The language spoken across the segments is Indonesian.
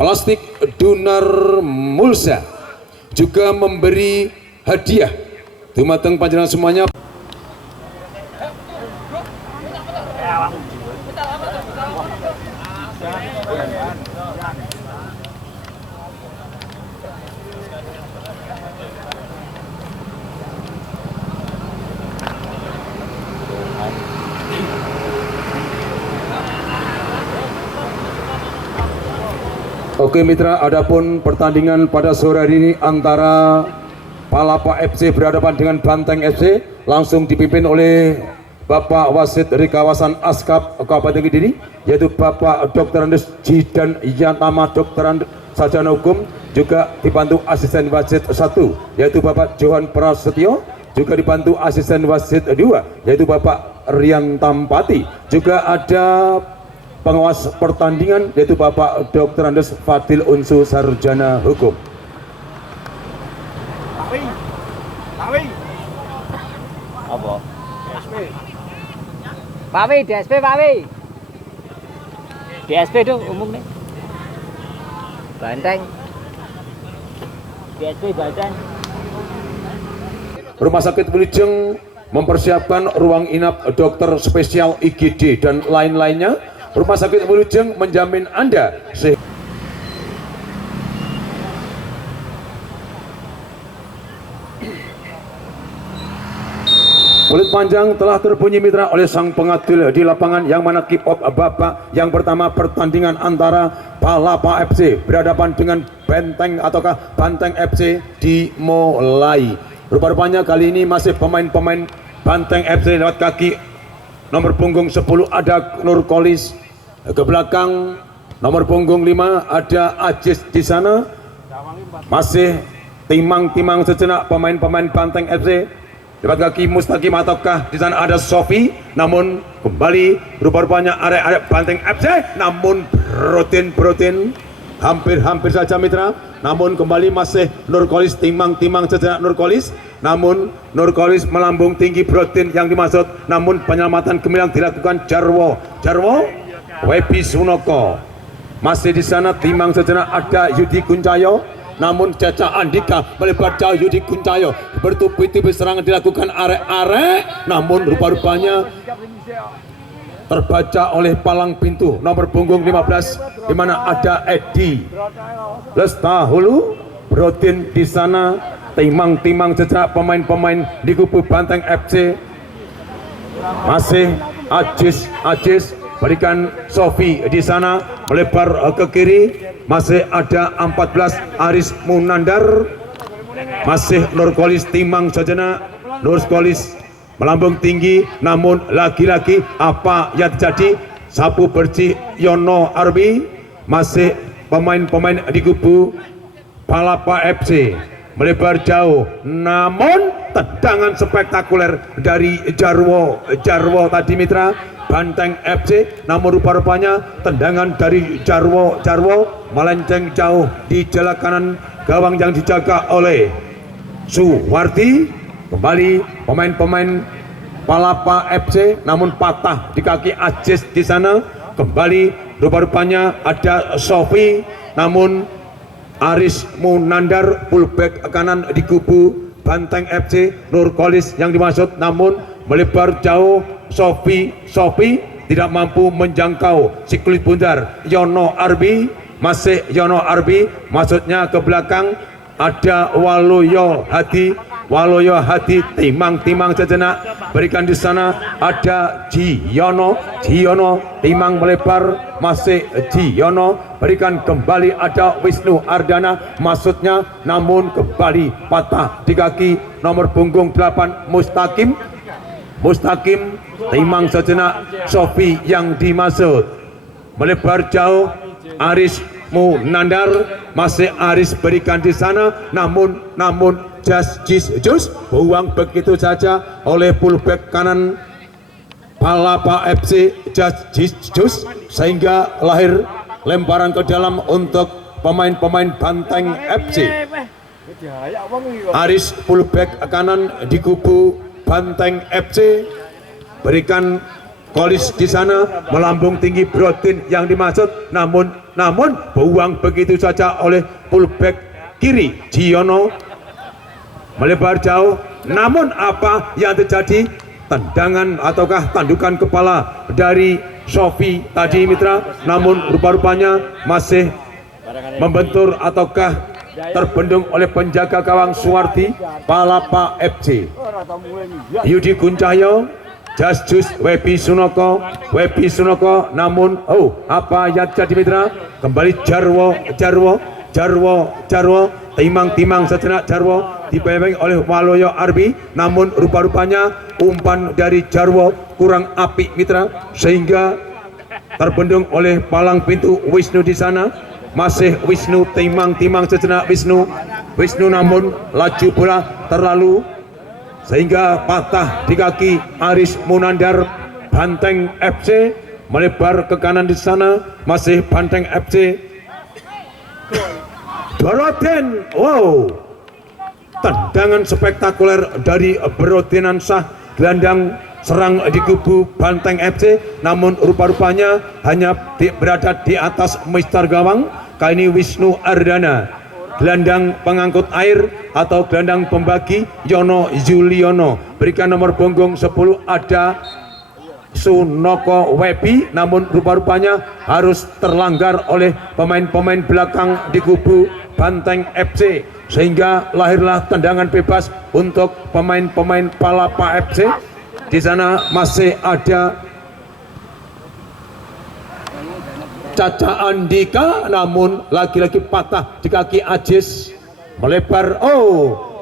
Plastik Dunar Mulsa juga memberi hadiah dumateng panjenengan semuanya. Oke mitra, adapun pertandingan pada sore hari ini antara Palapa FC berhadapan dengan Banteng FC langsung dipimpin oleh Bapak Wasit dari kawasan Askap Kabupaten Kediri, yaitu Bapak Dr. Andes Jidan Yatama Dr. Sarjana Hukum, juga dibantu asisten wasit 1 yaitu Bapak Johan Prasetyo, juga dibantu asisten wasit 2 yaitu Bapak Rian Tampati, juga ada pengawas pertandingan yaitu Bapak Dr. Andes Fadil Unsu Sarjana Hukum. Apa? Pak Wi, DSP Pak Wi. DSP dong umum nih. Banteng. DSP Banteng. Rumah Sakit Wilujeng mempersiapkan ruang inap dokter spesial IGD dan lain-lainnya. Rumah Sakit Wilujeng menjamin Anda Kulit panjang telah terbunyi mitra oleh sang pengadil di lapangan, yang mana kick off babak yang pertama pertandingan antara Palapa FC berhadapan dengan Benteng ataukah Banteng FC dimulai. Rupa-rupanya kali ini masih pemain-pemain Banteng FC lewat kaki. Nomor punggung 10 ada Nurkolis, ke belakang nomor punggung 5 ada Ajis di sana. Masih timang-timang sejenak pemain-pemain Banteng FC. Lewat kaki Mustaqim ataukah di sana ada Sofi, namun kembali rupa-rupanya arek-arek Banteng FC, namun brotin hampir saja mitra, namun kembali masih Nurkolis timang-timang sejenak Nurkolis, namun Nurkolis melambung tinggi brotin yang dimaksud, namun penyelamatan gemilang dilakukan Jarwo Webi Sunoko. Masih di sana timang sejenak ada Yudi Kuncayo, namun Caca Andika melebar jauh. Yudi Kuncayo bertubi-tubi serangan dilakukan arek-arek, namun rupa-rupanya terbaca oleh palang pintu nomor punggung 15 di mana ada Edi Lestahulu Brotin di sana. Timang-timang sejak pemain-pemain di kubu Banteng FC. Masih Ajis berikan Sofi di sana melebar ke kiri. Masih ada 14 Aris Munandar. Masih Nurkolis timang sejenak. Nurkolis melambung tinggi, namun lagi-lagi apa yang terjadi? Sapu bersih Yono Arbi. Masih pemain-pemain di kubu Palapa FC melebar jauh, namun tendangan spektakuler dari Jarwo tadi mitra Banteng FC, namun rupa-rupanya tendangan dari Jarwo melenceng jauh di jalan kanan gawang yang dijaga oleh Suwarti. Kembali pemain-pemain Palapa FC, namun patah di kaki Ajis di sana. Kembali rupa-rupanya ada Sofi, namun Aris Munandar fullback kanan di kubu Banteng FC. Nurkolis yang dimaksud, namun melebar jauh. Sofi tidak mampu menjangkau si kulit bundar Yono Arbi. Masih Yono Arbi, maksudnya ke belakang ada Waluyo Hadi timang sejenak berikan di sana ada Jiono timang melebar. Masih Jiono berikan kembali ada Wisnu Ardana, maksudnya, namun kembali patah di kaki nomor punggung 8 Mustaqim timang sejenak. Sofi yang dimaksud melebar jauh. Aris Munandar, masih Aris berikan di sana, namun Jus buang begitu saja oleh fullback kanan Palapa FC Jus, sehingga lahir lemparan ke dalam untuk pemain-pemain Banteng FC. Aris fullback kanan di kubu Banteng FC berikan Kolis di sana melambung tinggi Brodin yang dimaksud, namun buang begitu saja oleh fullback kiri Giono, melebar jauh. Namun apa yang terjadi? Tendangan ataukah tandukan kepala dari Sofi tadi mitra, namun rupa-rupanya masih membentur ataukah terbendung oleh penjaga gawang Suwardi Palapa FC. Yudi Kuncahyo, Jasjus Webi Sunoko, namun apa yang jadi mitra? Kembali Jarwo, timang sejenak Jarwo dibayang oleh Waloyo Arbi, namun rupa-rupanya umpan dari Jarwo kurang apik mitra, sehingga terbendung oleh palang pintu Wisnu di sana. Masih Wisnu, timang sejenak Wisnu, namun laju bola terlalu sehingga patah di kaki Aris Munandar. Banteng FC melebar ke kanan di sana, masih Banteng FC. Brodin, tendangan spektakuler dari Brodinan Sah, gelandang serang di kubu Banteng FC, namun rupa-rupanya hanya berada di atas mister gawang. Kali ini Wisnu Ardana, gelandang pengangkut air atau gelandang pembagi Yono Juliono. Berikan nomor punggung 10 ada Sunoko Webi, namun rupa-rupanya harus terlanggar oleh pemain-pemain belakang di kubu Banteng FC, sehingga lahirlah tendangan bebas untuk pemain-pemain Palapa FC. Di sana masih ada Caca Andika, namun lagi-lagi patah di kaki Ajis, melebar.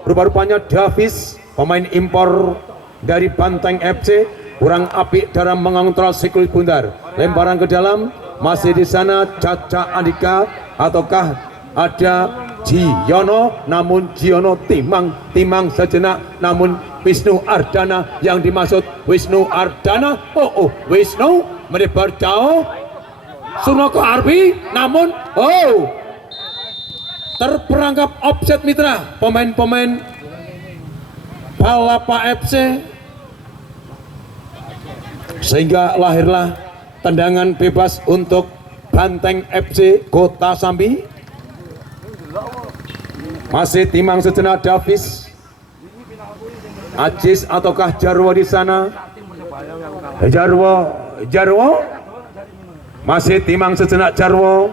Rupa-rupanya Davis, pemain impor dari Banteng FC, kurang apik dalam mengontrol siklus bundar. Lemparan ke dalam, masih di sana Caca Andika ataukah ada Giono, namun Giono timang sejenak, namun Wisnu Ardana yang dimaksud. Wisnu Ardana, Wisnu melebar jauh. Sunoko Arbi, namun terperangkap offset mitra pemain-pemain Palapa FC, sehingga lahirlah tendangan bebas untuk Banteng FC Kota Sambi. Masih timang sejenak Davis, Ajis ataukah Jarwo di sana? Jarwo masih timang sejenak Jarwo.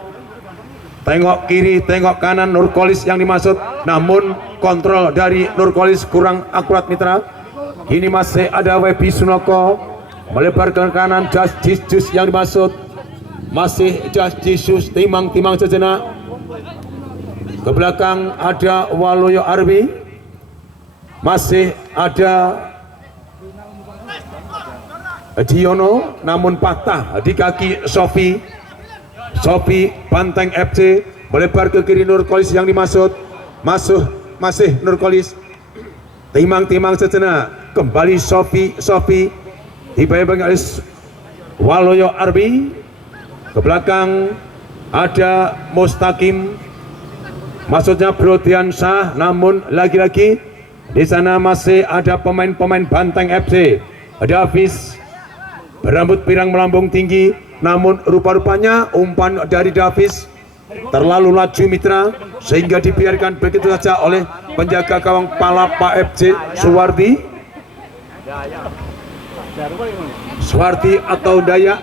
Tengok kiri, tengok kanan Nurkolis yang dimaksud, namun kontrol dari Nurkolis kurang akurat mitra. Ini masih ada Webi Sunoko, melebar ke kanan Jasjus yang dimaksud, masih Jasjus timang sejenak. Ke belakang ada Waloyo Arbi, masih ada Giono, namun patah di kaki Sofi. Banteng FC melebar ke kiri Nurkolis yang dimaksud, masih Nurkolis, timang sejenak. Kembali Sofi dibayang oleh Waloyo Arbi. Ke belakang ada Mustaqim, maksudnya Brodian Sah, namun lagi-lagi di sana masih ada pemain-pemain Banteng FC. Davis berambut pirang melambung tinggi, namun rupa-rupanya umpan dari Davis terlalu laju mitra, sehingga dibiarkan begitu saja oleh penjaga gawang Palapa FC Suwardi atau Dayak.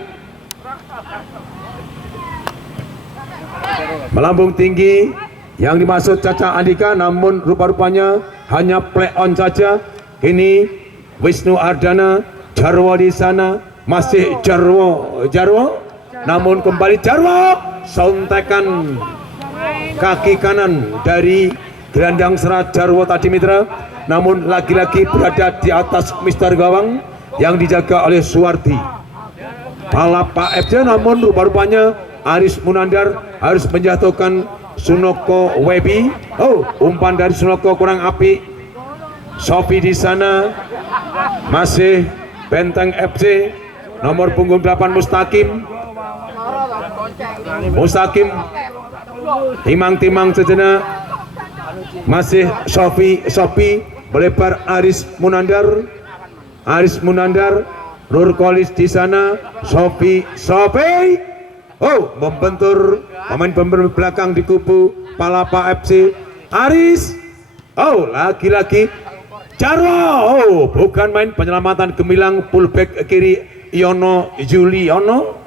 Melambung tinggi yang dimaksud Caca Andika, namun rupa-rupanya hanya play on saja. Ini Wisnu Ardana, Jarwo di sana, masih Jarwo, namun kembali Jarwo, sontekan kaki kanan dari gelandang serat Jarwo tadi mitra, namun lagi-lagi berada di atas mister gawang yang dijaga oleh Suwardi Palapa FC. Namun rupa-rupanya Aris Munandar harus menjatuhkan Sunoko Webi. Umpan dari Sunoko kurang apik. Sofi di sana, masih Benteng FC, nomor punggung 8 Mustaqim, timang sejenak. Masih Sofi melebar Aris Munandar. Nurkolis di sana, Sofi, oh membentur pemain belakang di kubu Palapa FC. Aris, oh lagi-lagi Jarwo, oh bukan main penyelamatan gemilang fullback kiri Yono Juliono.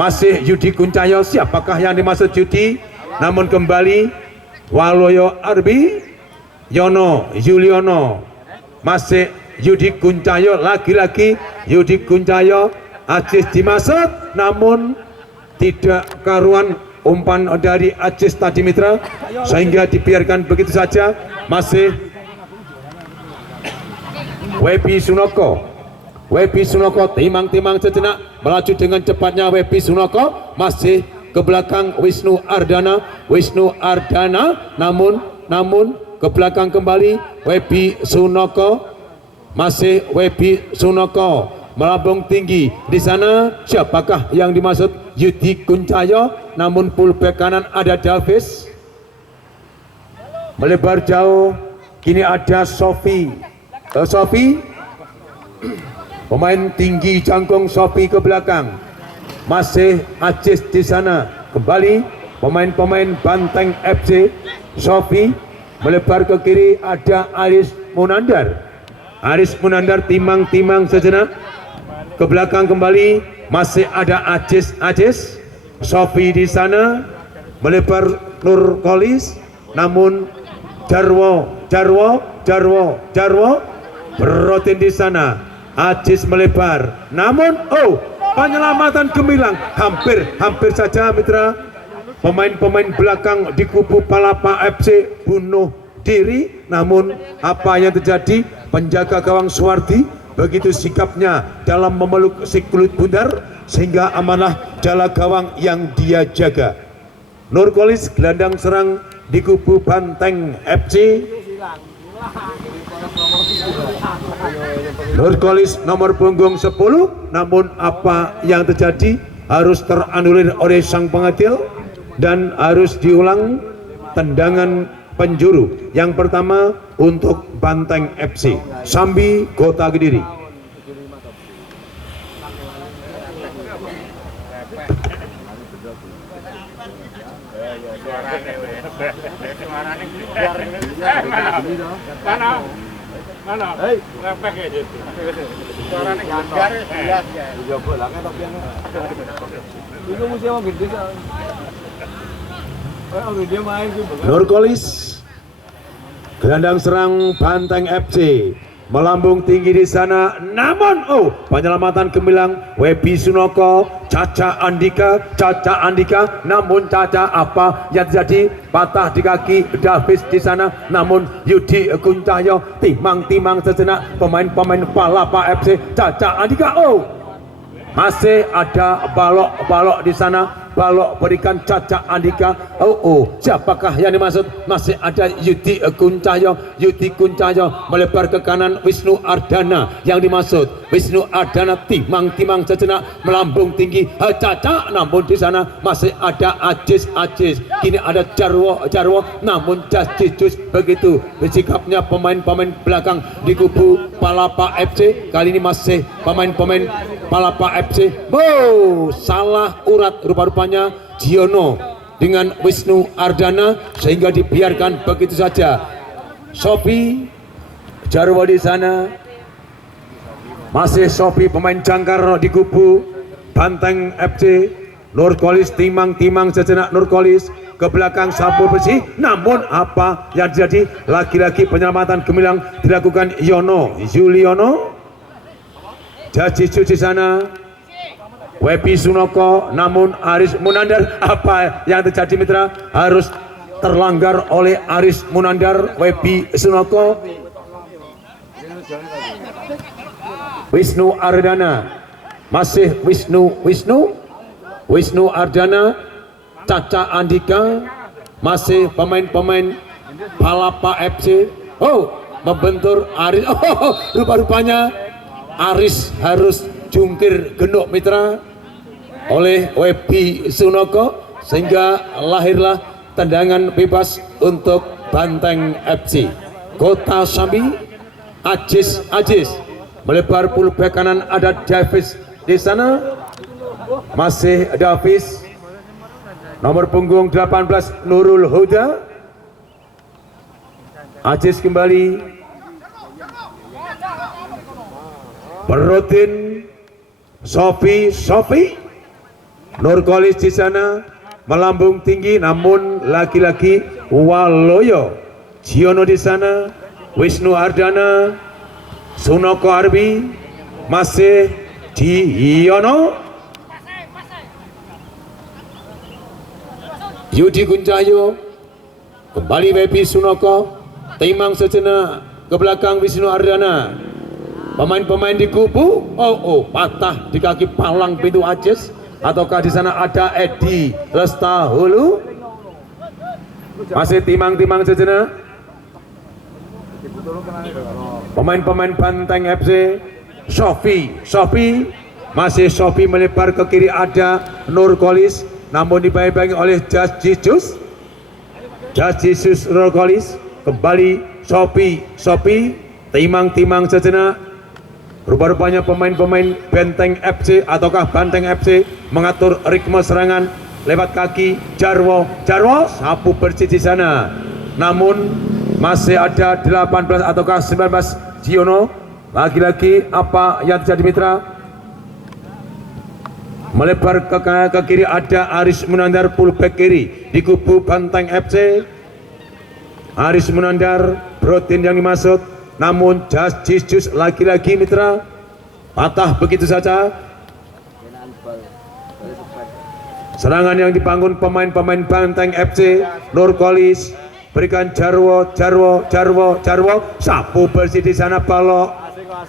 Masih Yudi Kuncayo, siapakah yang dimaksud Yudi? Namun kembali Waloyo Arbi, Yono Juliono, masih Yudi Kuncayo, lagi-lagi Yudi Kuncayo. Aziz dimaksud, namun tidak karuan umpan dari Aziz tadi mitra, sehingga dibiarkan begitu saja. Masih Webi Sunoko timang-timang sejenak, melaju dengan cepatnya Webi Sunoko, masih ke belakang Wisnu Ardana, namun ke belakang kembali Webi Sunoko, masih Webi Sunoko melambung tinggi di sana. Siapakah yang dimaksud? Yudi Kuncayo, namun fullback kanan ada Davis, melebar jauh. Kini ada Sofi, pemain tinggi jangkung Sofi ke belakang, masih Aziz di sana. Kembali pemain-pemain Banteng FC. Sofi melebar ke kiri, ada Aris Munandar timang-timang sejenak ke belakang kembali, masih ada Aziz. Sofi di sana melebar Nurkolis, namun Jarwo berotin di sana. Aziz melebar, namun penyelamatan gemilang hampir saja mitra. Pemain-pemain belakang di kubu Palapa FC bunuh diri, namun apa yang terjadi? Penjaga gawang Suwardi begitu sikapnya dalam memeluk si kulit bundar, sehingga amanah jala gawang yang dia jaga. Nurkolis gelandang serang di kubu Banteng FC. Nurkolis nomor punggung 10, namun apa yang terjadi? Harus teranulir oleh sang pengadil dan harus diulang tendangan penjuru. Yang pertama untuk Banteng FC, Sambi Kota Kediri. Mana? Lepek ya gitu. Suaranya gagar ya. Ya bola kan tapi yang itu mesti mau gede. Dia main gitu. Nurkolis gelandang serang Banteng FC melambung tinggi di sana, namun penyelamatan gemilang Webi Sunoko, Caca Andika, namun Caca apa yang terjadi? Patah di kaki Davis di sana, namun Yudi Kuncayo timang-timang sejenak pemain-pemain Palapa FC. Caca Andika, masih ada balok di sana. Balok berikan Caca Andika. Siapakah yang dimaksud? Masih ada Yudi Kuncayo melebar ke kanan. Wisnu Ardana yang dimaksud. Wisnu Ardana timang-timang sejenak melambung tinggi. Caca, namun di sana masih ada Aziz. Kini ada Jarwo, namun Jus begitu bersikapnya pemain-pemain belakang di kubu Palapa FC. Kali ini masih pemain-pemain Palapa FC. Salah urat rupa-rupanya Giono dengan Wisnu Ardana, sehingga dibiarkan begitu saja. Sofi, Jarwo di sana, masih Sofi pemain jangkar di kubu Banteng FC. Nurkolis timang-timang sejenak. Nurkolis ke belakang sapu besi, namun apa yang terjadi? Lagi-lagi penyelamatan gemilang dilakukan Yono Juliono. Jaji di sana Webi Sunoko, namun Aris Munandar. Apa yang terjadi mitra? Harus terlanggar oleh Aris Munandar. Webi Sunoko, Wisnu Ardana, masih Wisnu Ardana. Caca Andika, masih pemain-pemain Palapa FC. Membentur Aris. Rupa-rupanya Aris harus jungkir gendok mitra oleh Webi Sunoko, sehingga lahirlah tendangan bebas untuk Banteng FC. Kota Sambi, Aziz melebar fullback kanan ada Davis di sana, masih Davis. Nomor punggung 18 Nurul Huda. Aziz kembali, Perutin, Sofi, Nurkolis di sana melambung tinggi, namun lagi-lagi Waloyo, Jiono di sana, Wisnu Ardana, Sunoko Arbi, masih Jiono, Yudi Guncayo, kembali Webi Sunoko, timang sejenak ke belakang Wisnu Ardana. Pemain-pemain di kubu, patah di kaki palang pintu Aziz, ataukah di sana ada Edi Lestahulu? Masih timang-timang sejenak. Pemain-pemain Banteng FC, Sofi, masih Sofi melebar ke kiri ada Nurkolis, namun dibayangi oleh Just Jesus Nurkolis. Kembali Sofi, timang-timang sejenak. Rupa-rupanya pemain-pemain Benteng FC ataukah Banteng FC mengatur ritme serangan lewat kaki Jarwo, sapu bersih di sana. Namun masih ada 18 ataukah 19 Jiono. Lagi-lagi apa yang terjadi mitra? Melebar ke kiri ada Aris Munandar fullback kiri di kubu Banteng FC. Aris Munandar, Brotin yang dimaksud, namun Just Jesus lagi-lagi mitra patah begitu saja. Serangan yang dibangun pemain-pemain Banteng FC, Nurkolis berikan Jarwo, sapu bersih di sana balok,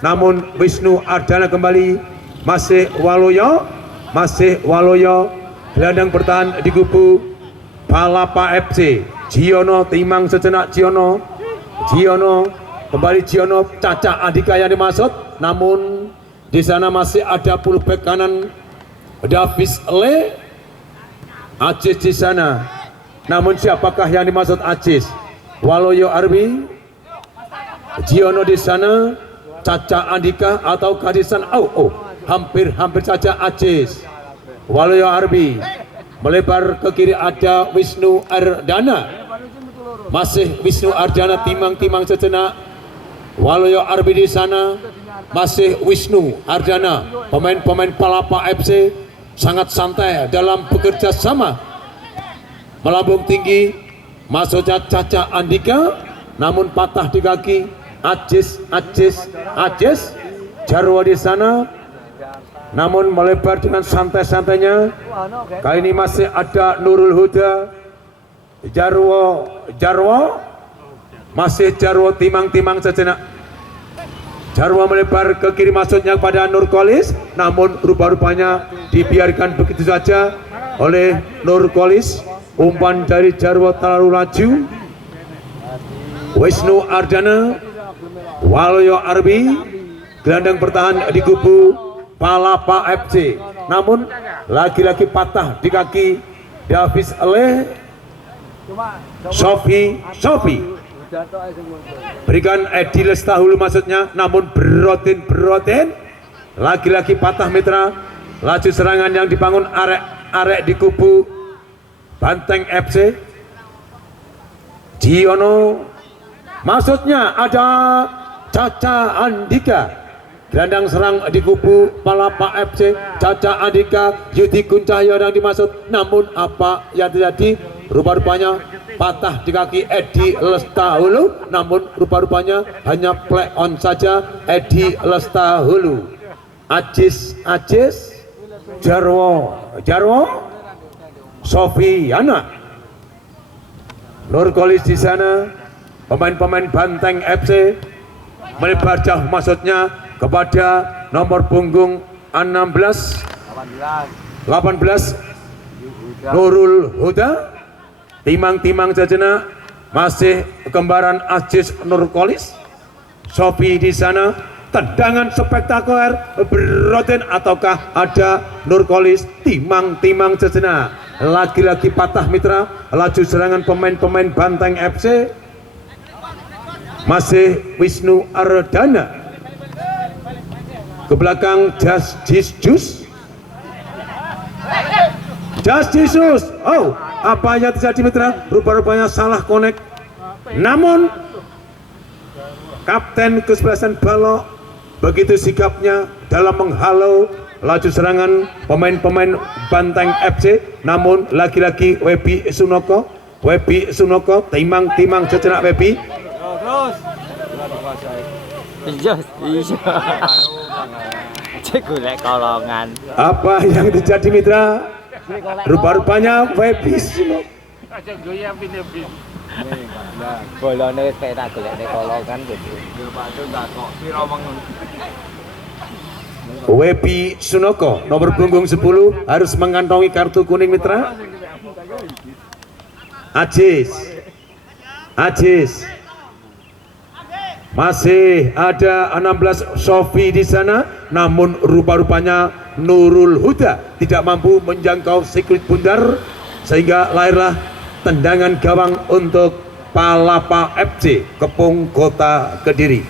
namun Wisnu Ardana kembali, masih Waloyo, gelandang bertahan di kubu Palapa FC, Jiono, timang sejenak Jiono, kembali Jiono, Caca Andika yang dimaksud, namun di sana masih ada fullback kanan Davis Le, Aziz di sana, namun siapakah yang dimaksud Aziz? Waloyo Arbi, Jiono di sana, Caca Andika atau Kadisan? Hampir saja Aziz. Waloyo Arbi melebar ke kiri ada Wisnu Ardana, masih Wisnu Ardana timang-timang sejenak. Waloyo Arbi di sana, masih Wisnu Ardana. Pemain-pemain Palapa FC sangat santai dalam bekerja sama. Melambung tinggi, masuknya Caca Andika, namun patah di kaki Aziz. Jarwo di sana, namun melebar dengan santai-santainya. Kali ini masih ada Nurul Huda, Jarwo, masih Jarwo timang-timang sejenak. Jarwo melebar ke kiri, maksudnya pada Nurkolis, namun rupa-rupanya dibiarkan begitu saja oleh Nurkolis. Umpan dari Jarwo terlalu laju. Wisnu Ardana, Waloyo Arbi, gelandang bertahan di kubu Palapa FC, namun lagi-lagi patah di kaki Davis Le. Sofi berikan Edi Lestahulu maksudnya, namun Brotin lagi-lagi patah mitra. Laju serangan yang dibangun arek di kubu Banteng FC. Jiono, maksudnya ada Caca Andika, gelandang serang di kubu Palapa FC. Caca Andika, Yudi Guncayo yang dimaksud, namun apa yang terjadi? Rupa-rupanya patah di kaki Edi Lestahulu, namun rupa-rupanya hanya play on saja Edi Lestahulu. Aziz, Jarwo, Sofiana, Nurkolis di sana. Pemain-pemain Banteng FC melebar jauh, maksudnya kepada nomor punggung 18 Nurul Huda, timang-timang sejenak, masih kembaran Aziz Nurkolis. Sofi di sana, tendangan spektakuler Brotin ataukah ada Nurkolis, timang-timang sejenak. Lagi-lagi patah mitra. Laju serangan pemain-pemain Banteng FC, masih Wisnu Ardana. ke belakang Just Jesus. Oh, apa yang terjadi mitra? Rupa-rupanya salah connect. Namun kapten kesebelasan Balok begitu sigapnya dalam menghalau laju serangan pemain-pemain Banteng FC. Namun lagi-lagi Webi Sunoko timang sejenak Webi. Iya. Cek golek kolongan. Apa yang terjadi mitra? Rupa-rupanya Webi Sunoko. Bolone wis tak golek kolongan gitu. Webi Sunoko nomor punggung 10 harus mengantongi kartu kuning mitra. Ajis masih ada 16 Sofi di sana, namun rupa-rupanya Nurul Huda tidak mampu menjangkau sirkuit bundar sehingga lahirlah tendangan gawang untuk Palapa FC Kepung Kota Kediri.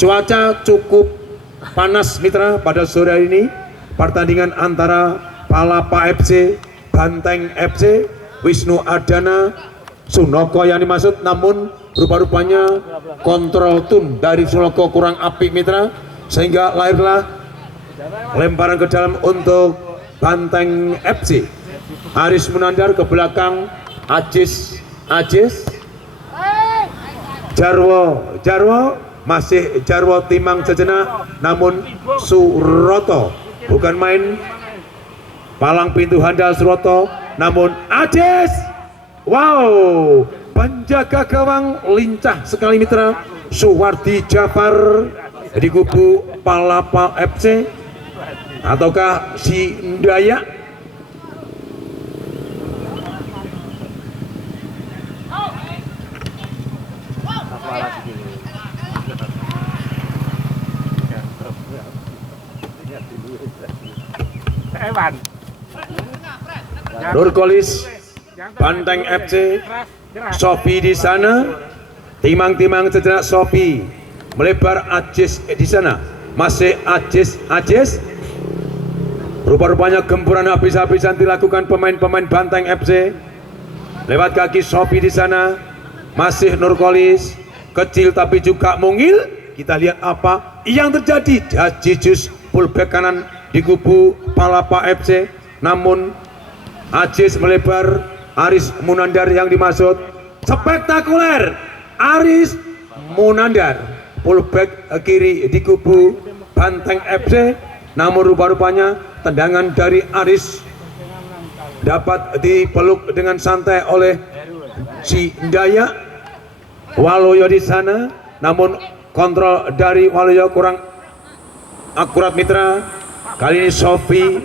Cuaca cukup panas mitra pada sore hari ini. Pertandingan antara Palapa FC, Banteng FC, Wisnu Ardana, Sunoko yang dimaksud, namun rupa-rupanya kontrol tun dari Sunoko kurang apik mitra, sehingga lahirlah lemparan ke dalam untuk Banteng FC. Aris Munandar ke belakang Ajis Jarwo masih Jarwo timang sejenak, namun Suroto bukan main palang pintu handal Suroto, namun Ajis, wow, penjaga gawang lincah sekali mitra Suwardi Jafar di kubu Palapa FC ataukah si Ndaya. Nurkolis Banteng FC, Sofi di sana, timang sejenak Sofi, melebar Ajis di sana, masih Ajis. Rupa-rupanya gempuran habis-habisan dilakukan pemain-pemain Banteng FC. Lewat kaki Sofi di sana, masih Nurkolis, kecil tapi juga mungil. Kita lihat apa yang terjadi. Jajijus fullback kanan di kubu Palapa FC, namun Ajis melebar. Aris Munandar yang dimaksud, spektakuler. Aris Munandar fullback kiri di kubu Banteng FC, namun rupa-rupanya tendangan dari Aris dapat dipeluk dengan santai oleh si Ndaya. Waloyo di sana, namun kontrol dari Waloyo kurang akurat mitra. Kali ini Sofi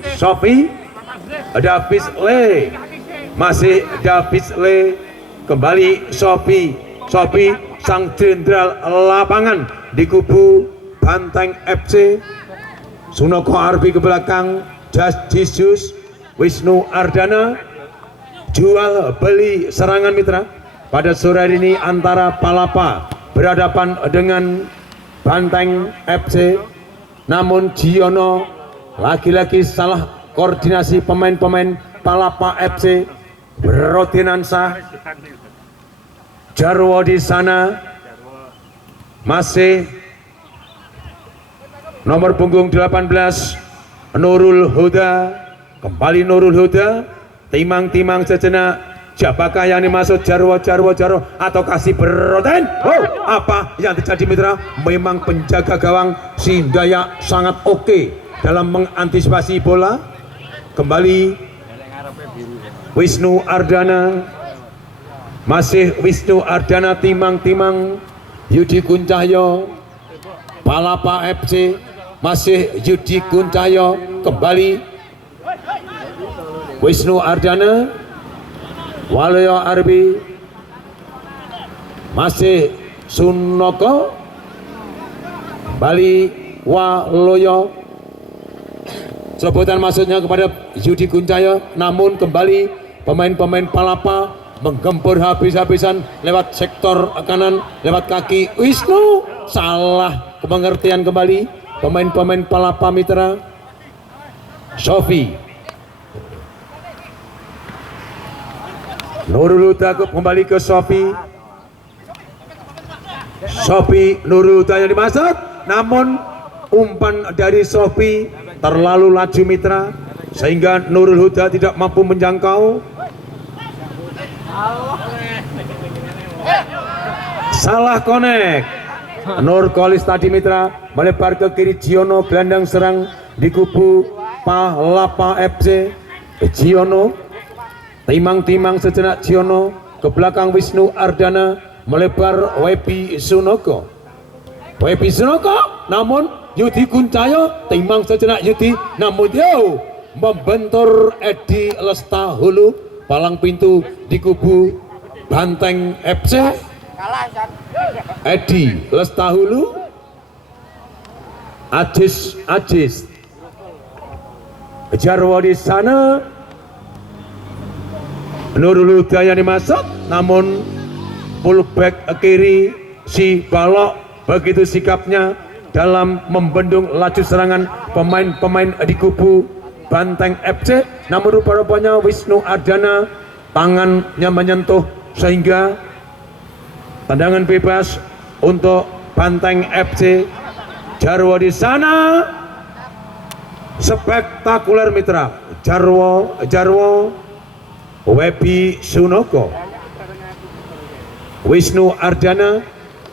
Davis Le, masih Davis Le, kembali Sofi sang jenderal lapangan di kubu Banteng FC. Sunoko Arbi ke belakang, Just Jesus, Wisnu Ardana, jual beli serangan mitra pada sore hari ini antara Palapa berhadapan dengan Banteng FC. Namun Jiono lagi-lagi salah koordinasi pemain-pemain Palapa FC. Rotinansa Jarwo di sana, masih nomor punggung 18 Nurul Huda, kembali Nurul Huda, timang sejenak. Siapakah yang dimaksud? Jarwo atau kasih beroten? Oh, apa yang terjadi mitra? Memang penjaga gawang Sindaya sangat oke dalam mengantisipasi bola. Kembali Wisnu Ardana, masih Wisnu Ardana, timang Yudi Kuncahyo, Palapa FC, masih Yudi Kuncahyo, kembali Wisnu Ardana, Waloyo Arbi, masih Sunoko, Bali Waloyo. Sebutan maksudnya kepada Yudi Kuncahyo, namun kembali pemain-pemain Palapa menggempur habis-habisan lewat sektor kanan, lewat kaki Wisnu. Salah pengertian kembali pemain-pemain Palapa Mitra. Sofi Nurul Huda kembali ke Sofi. Nurul Huda yang dimasuk, namun umpan dari Sofi terlalu laju Mitra sehingga Nurul Huda tidak mampu menjangkau. Salah connect. Nurkolis tadi Mitra melebar ke kiri. Giono gelandang serang di kubu Palapa FC. Giono timang-timang sejenak. Giono ke belakang Wisnu Ardana melebar Webi Sunoko. Namun Yudi Kuncayo timang sejenak. Yudi namun membentur Edi Lestahulu palang pintu di kubu Banteng FC. Edi Lestahulu, Ajis Jarwo di sana. Nurul Huda yang dimasuk, namun fullback kiri si Balok begitu sikapnya dalam membendung laju serangan pemain-pemain di kubu Banteng FC. Namun rupa-rupanya Wisnu Ardana tangannya menyentuh sehingga tendangan bebas untuk Banteng FC. Jarwo di sana, spektakuler Mitra. Jarwo Webi Sunoko, Wisnu Ardana,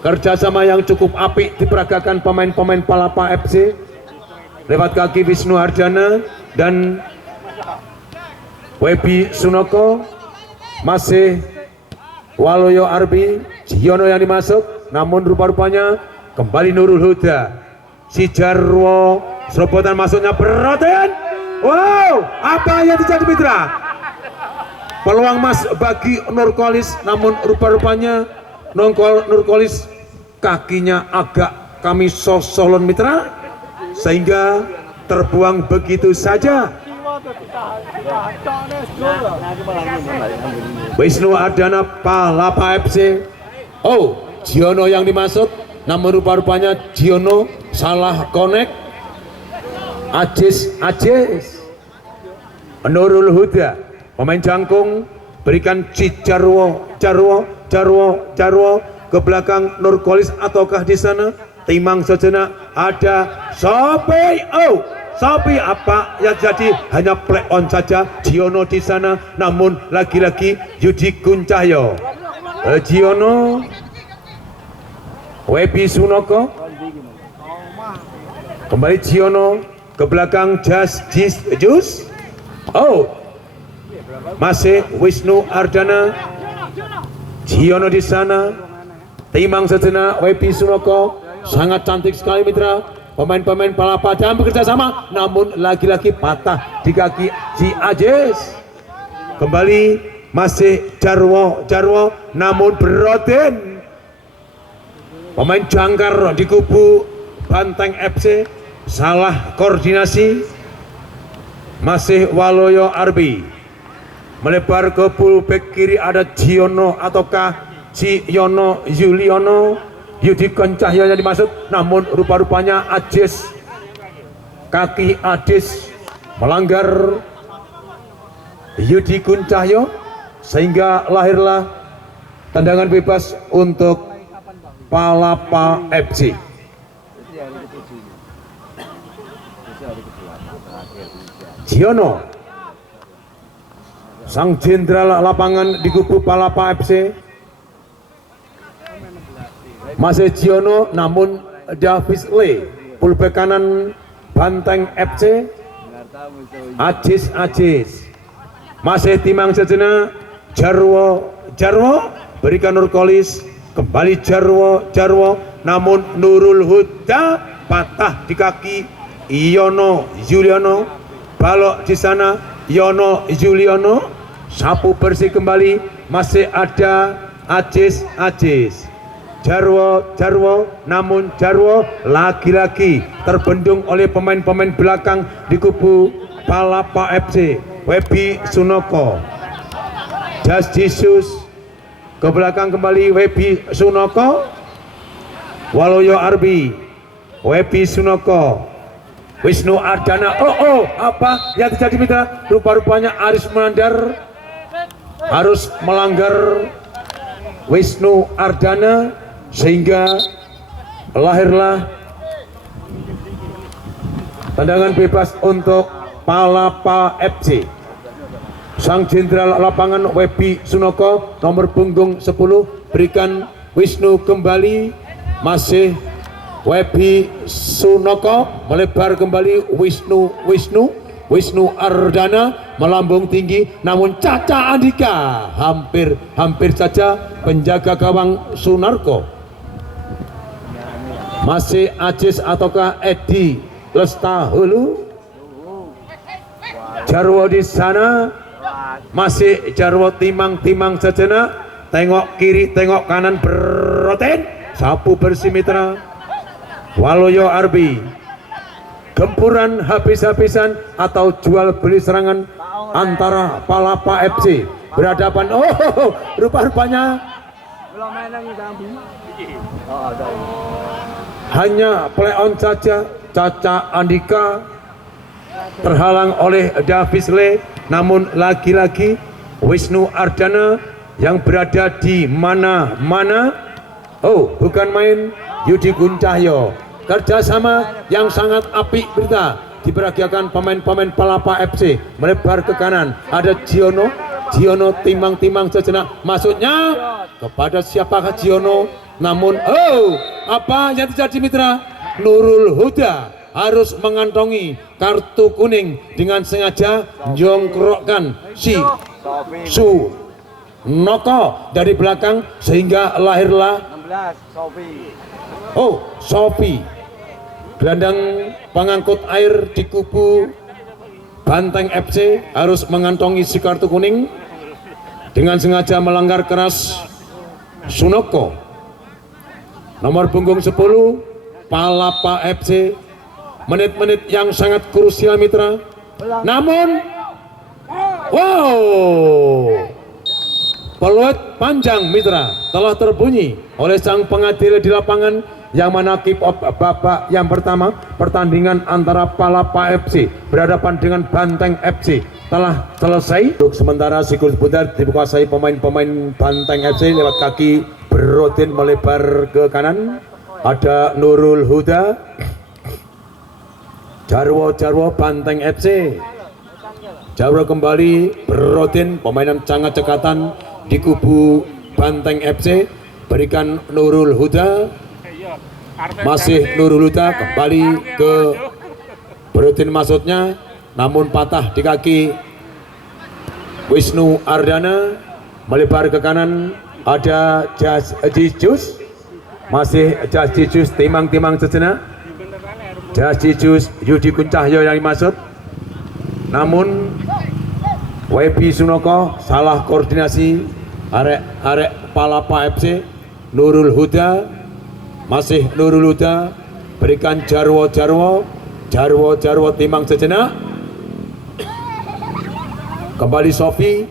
kerjasama yang cukup apik diperagakan pemain-pemain Palapa FC lewat kaki Wisnu Ardana dan Webi Sunoko. Masih Waloyo Arbi, Giono yang dimasuk, namun rupa-rupanya kembali Nurul Huda. Si Jarwo, serobotan masuknya Broden. Wow, apa yang terjadi Mitra? Peluang mas bagi Nurkolis, namun rupa-rupanya Nurkolis kakinya agak kami sosolon Mitra, sehingga terbuang begitu saja. Wisnu Ardana Palapa FC. Giono yang dimaksud, namun rupa-rupanya Giono salah connect. Ajis Nurul Huda, pemain jangkung, berikan Jarwo ke belakang Nurkolis, ataukah di sana timang sejenak ada Sopi. Apa yang jadi? Hanya play on saja. Giono di sana, namun lagi-lagi Yudi Kuncahyo. Giono, Webi Sunoko, kembali Giono ke belakang Jus. Masih Wisnu Ardana. Giono di sana, timang sejenak Webi Sunoko. Sangat cantik sekali Mitra. Pemain-pemain Palapa dalam bekerja sama, namun lagi-lagi patah di kaki si Ajis. Kembali masih Jarwo, namun Broden, pemain jangkar di kubu Banteng FC, salah koordinasi. Masih Waloyo Arbi melebar ke fullback kiri, ada Giono ataukah Yono Yuliono. Yudi Kuncahyo yang dimaksud, namun rupa-rupanya Ajis, kaki Ajis melanggar Yudi Kuncahyo, sehingga lahirlah tendangan bebas untuk Palapa FC. Giono, sang jenderal lapangan di kubu Palapa FC. Masih Giono, namun Davis Lee, fullback kanan Banteng FC. Ajis masih timang sejenak. Jarwo berikan Nurkolis, kembali Jarwo, namun Nurul Huda patah di kaki Yono Juliono. Balok di sana Yono Juliono, sapu bersih kembali. Masih ada Ajis. Jarwo, namun Jarwo lagi-lagi terbendung oleh pemain-pemain belakang di kubu Palapa FC. Webi Sunoko, Jesus ke belakang kembali Webi Sunoko. Waloyo Arbi Wepi Sunoko, Wisnu Ardana. Oh, apa yang terjadi mitra? Rupa-rupanya Aris Menandar harus melanggar Wisnu Ardana sehingga lahirlah tendangan bebas untuk Palapa FC. Sang jenderal lapangan Wepi Sunoko nomor punggung 10 berikan Wisnu kembali, masih Wepi Sunoko melebar kembali, Wisnu Ardana melambung tinggi, namun Caca Andika hampir saja penjaga gawang Sunarko. Masih Ajis ataukah Edi Lestahulu? Jarwo di sana, masih Jarwo timang sejenak, tengok kiri tengok kanan beroten, sapu bersih mitra. Waloyo Arbi, gempuran habis-habisan atau jual beli serangan antara Palapa FC berhadapan. Oh, rupa-rupanya hanya play on saja. Caca Andika terhalang oleh Davis Le, namun lagi-lagi Wisnu Ardana yang berada di mana-mana. Oh, bukan main Yudi Guncahyo. Kerjasama yang sangat apik berita diperagakan pemain-pemain Palapa FC. Melebar ke kanan, ada Giono timang sejenak, maksudnya kepada siapakah Giono? Namun apa yang terjadi mitra? Nurul Huda harus mengantongi kartu kuning dengan sengaja jongkrokkan si Sunoko dari belakang sehingga lahirlah Sofi, gelandang pengangkut air di kubu Banteng FC harus mengantongi si kartu kuning dengan sengaja melanggar keras Sunoko. Nomor punggung 10 Palapa FC, menit-menit yang sangat krusial mitra. Namun peluit panjang mitra telah terbunyi oleh sang pengadil di lapangan, yang mana kick off babak yang pertama pertandingan antara Palapa FC berhadapan dengan Banteng FC telah selesai. Untuk sementara sikul putar dikuasai pemain-pemain Banteng FC lewat kaki berutin melebar ke kanan. Ada Nurul Huda, Jarwo Banteng FC. Jarwo kembali berutin pemainan sangat cekatan di kubu Banteng FC, berikan Nurul Huda, masih Nurul Huda kembali ke berutin maksudnya, namun patah di kaki Wisnu Ardana. Melebar ke kanan, ada Jajijus, masih Jajijus timang sejenak, Jajijus Yudi Guncahyo yang dimaksud, namun Wepi Sunoko salah koordinasi. Arek Palapa FC. Nurul Huda, masih Nurul Huda, berikan Jarwo timang sejenak, kembali Sofi,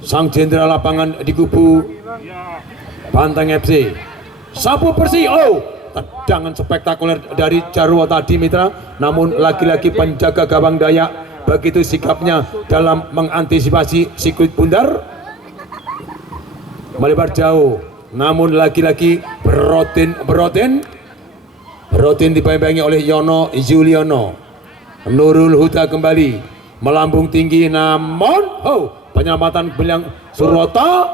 sang jenderal lapangan di kubu Banteng FC. Sapu bersih, tendangan spektakuler dari Jarwo tadi mitra, namun lagi-lagi penjaga gawang Dayak begitu sikapnya dalam mengantisipasi sikut bundar, melebar jauh, namun lagi-lagi berotin dibayang-bayangi oleh Yono Juliono. Nurul Huda kembali melambung tinggi, namun penyelamatan Belang Surwoto.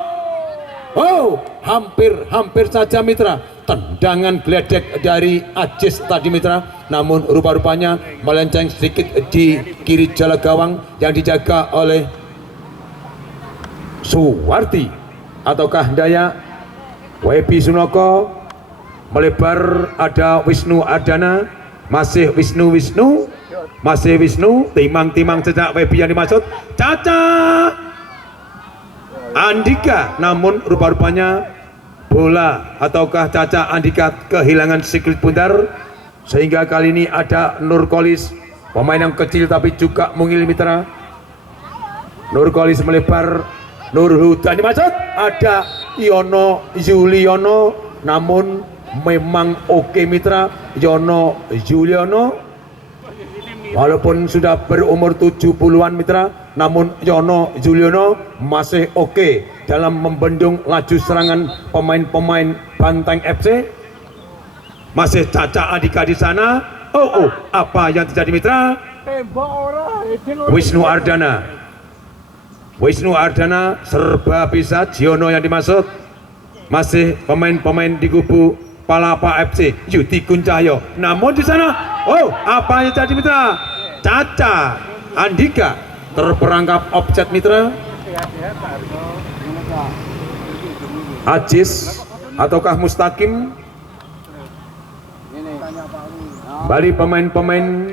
Hampir saja mitra, tendangan geledek dari Ajis tadi mitra, namun rupa-rupanya melenceng sedikit di kiri jala gawang yang dijaga oleh Suwarti ataukah Daya. Wepi Sunoko melebar, ada Wisnu Ardana, masih Wisnu, timang sejak Wepi yang dimaksud Caca Andika, namun rupa-rupanya bola ataukah Caca Andika kehilangan siklit bundar, sehingga kali ini ada Nurkolis, pemain yang kecil tapi juga mungil mitra. Nurkolis melebar, Nurul Huda dimaksud, ada Yono Juliono, namun memang oke mitra. Yono Juliono walaupun sudah berumur 70-an mitra, namun Yono Juliono masih oke dalam membendung laju serangan pemain-pemain Banteng FC. Masih Caca Andika di sana. Apa yang terjadi mitra? Wisnu Ardana serba bisa. Jiono yang dimaksud. Masih pemain-pemain di kubu Palapa FC, Yudi Kuncahyo. Namun di sana, apa yang terjadi mitra? Caca Andika terperangkap offset mitra. Ajis ataukah Mustaqim? Bali pemain-pemain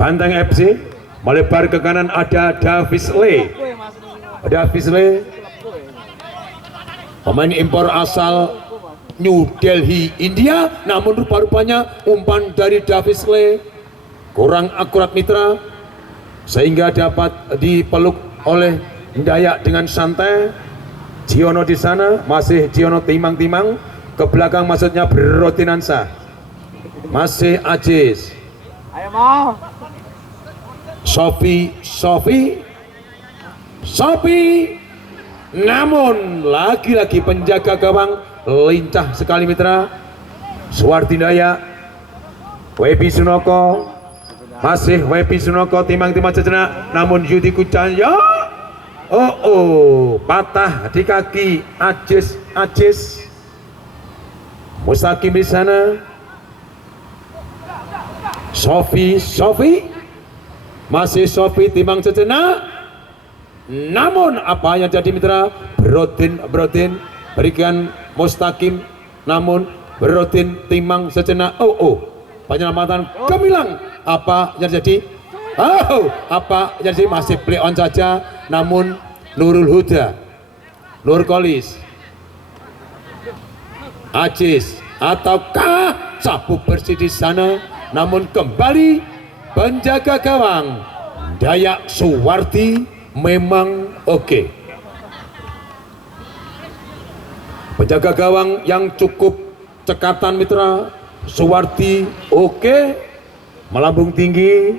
Banteng FC melebar ke kanan, ada Davis Lee. Pemain impor asal New Delhi, India. Namun rupa-rupanya umpan dari Davis Lee kurang akurat mitra, sehingga dapat dipeluk oleh Dayak dengan santai. Jiono di sana, masih Jiono timang-timang. Ke belakang maksudnya Brotinansa. Masih Ajis. Ayo mau. Sofi. Namun lagi-lagi penjaga gawang lincah sekali mitra. Suwardinaya, Webi Sunoko, masih Webi Sunoko timang-timang sejenak. Namun Yudi Kuncahyo, patah di kaki Ajis. Mustaqim di sana. Sofi, masih Sofi timang sejenak. Namun apa yang jadi mitra? Brodin berikan Mustaqim, namun Brodin timang sejenak. Penyelamatan gemilang. Apa yang jadi? Apa yang jadi? Masih play on saja. Namun Nurul Huda, Nurkolis, Ajis, ataukah sapu bersih di sana? Namun kembali penjaga gawang Dayak Suwardi memang oke. Penjaga gawang yang cukup cekatan mitra. Suwardi oke, melambung tinggi.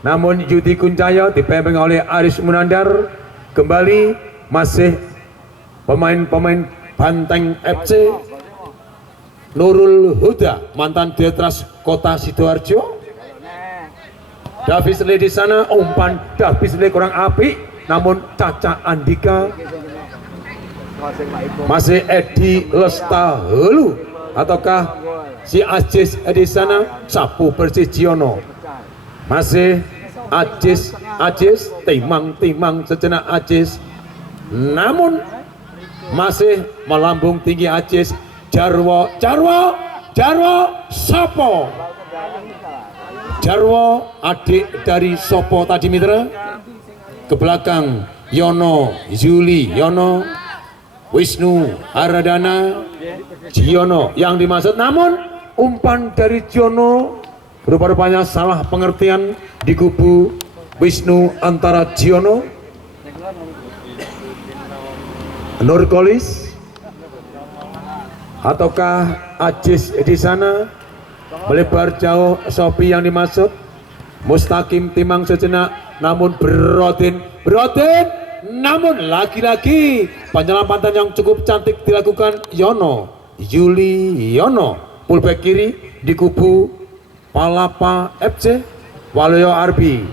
Namun Yudi Kuncahyo dipimpin oleh Aris Munandar. Kembali masih pemain-pemain Banteng FC. Nurul Huda, mantan Detras Kota Sidoarjo. Davis Lee di sana, umpan Davis Lee kurang apik. Namun Caca Andika, masih Edi Lestahulu, ataukah si Ajis di sana? Sapu bersih Jiono. Masih Ajis timang sejenak Ajis. Namun masih melambung tinggi Ajis. Jarwo Sopo. Jarwo adik dari Sopo tadi mitra. Ke belakang Yono Wisnu Ardana, Jiono yang dimaksud. Namun umpan dari Jiono rupa-rupanya salah pengertian di kubu Wisnu antara Jiono. Nurkolis ataukah Ajis di sana? Melebar jauh Sofi yang dimaksud. Mustaqim timang sejenak. Namun Brodin, namun lagi-lagi penyelamatan yang cukup cantik dilakukan Yono fullback kiri di kubu Palapa FC Waluyo Arbi.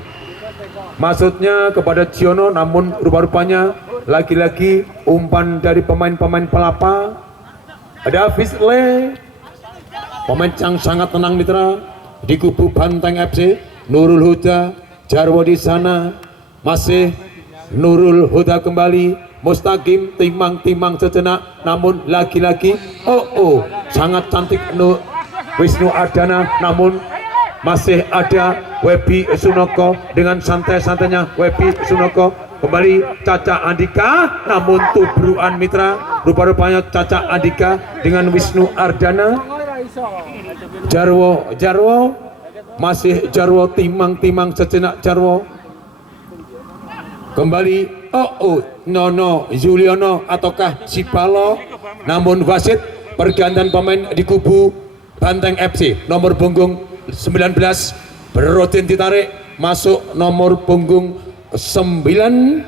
Maksudnya kepada Jiono, namun rupa-rupanya lagi-lagi umpan dari pemain-pemain Palapa. Ada Fisle, pemain yang sangat tenang mitra di kubu Banteng FC. Nurul Huda, Jarwo di sana, masih Nurul Huda kembali. Mustaqim timang sejenak. Namun lagi-lagi sangat cantik Wisnu Ardana. Namun masih ada Webi Sunoko dengan santai-santainya Webi Sunoko. Kembali Caca Andika, namun tubruan mitra. Rupa-rupanya Caca Andika dengan Wisnu Ardana. Jarwo masih Jarwo timang sejenak. Jarwo kembali Nono Juliono ataukah Sipalo. Namun wasit pergantian pemain di kubu Banteng FC. Nomor punggung 19 Brodin ditarik, masuk nomor punggung 9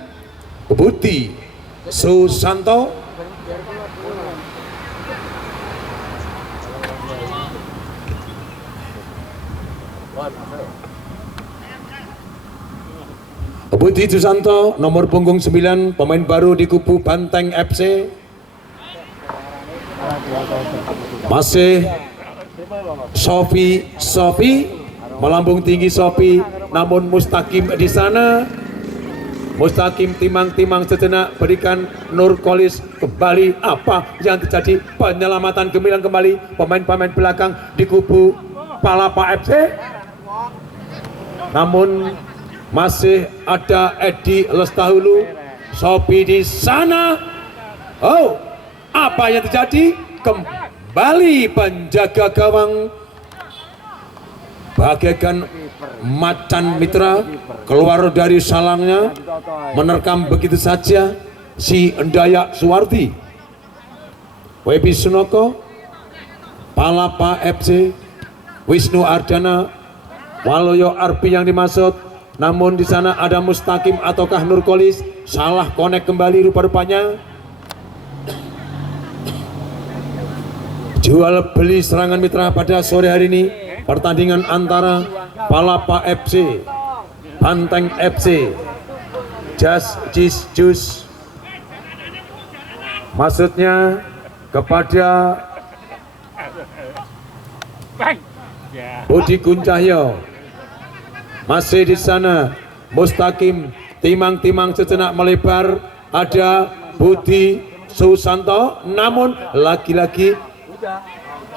Budi Susanto. Budi Susanto nomor punggung 9, pemain baru di kubu Banteng FC. Masih Sofi melambung tinggi Sofi, namun Mustaqim di sana. Mustaqim timang-timang sejenak, berikan Nurkolis kembali. Apa yang terjadi? Penyelamatan gemilang kembali pemain-pemain belakang di kubu Palapa FC. Namun masih ada Edi Lestahulu, Sofi di sana. Oh, apa yang terjadi? Kembali penjaga gawang bagaikan macan mitra keluar dari salangnya, menerkam begitu saja si Endaya Suwardi. Webi Sunoko, Palapa FC, Wisnu Ardana, Waloyo Arpi yang dimaksud. Namun di sana ada Mustaqim ataukah Nurkolis, salah konek kembali rupa-rupanya. Jual beli serangan mitra pada sore hari ini, pertandingan antara Palapa FC, Banteng FC, Jus, maksudnya kepada Budi Kuncahyo. Masih di sana Mustaqim, timang-timang sejenak melebar, ada Budi Susanto, namun lagi-lagi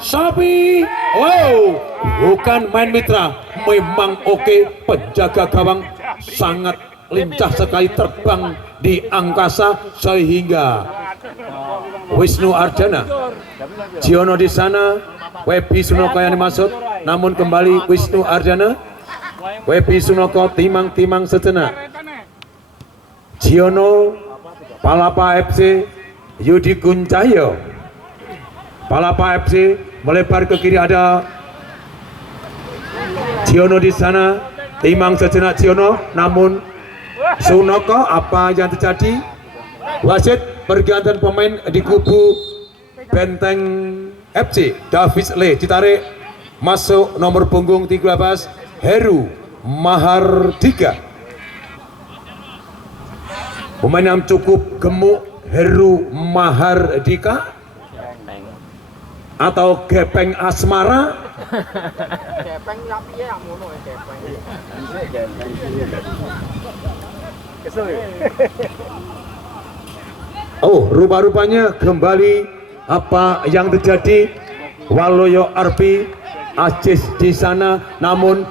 Sofi. Wow, bukan main mitra, memang oke. Penjaga gawang sangat lincah sekali, terbang di angkasa sehingga Wisnu Ardana, Jiono di sana, Webi Sunoko yang dimaksud, namun kembali Wisnu Ardana, Webi Sunoko timang-timang sejenak, Jiono, Palapa FC, Yudi Kuncahyo. Palapa FC melebar ke kiri, ada Jiono di sana, timang sejenak Jiono, namun Sunoko. Apa yang terjadi? Wasit pergantian pemain di kubu Benteng FC. Davis Le ditarik, masuk nomor punggung 13 Heru Mahardika. Pemain yang cukup gemuk, Heru Mahardika atau Gepeng Asmara. Oh, rupa-rupanya kembali apa yang terjadi? Waloyo Arpi, Aziz di sana, namun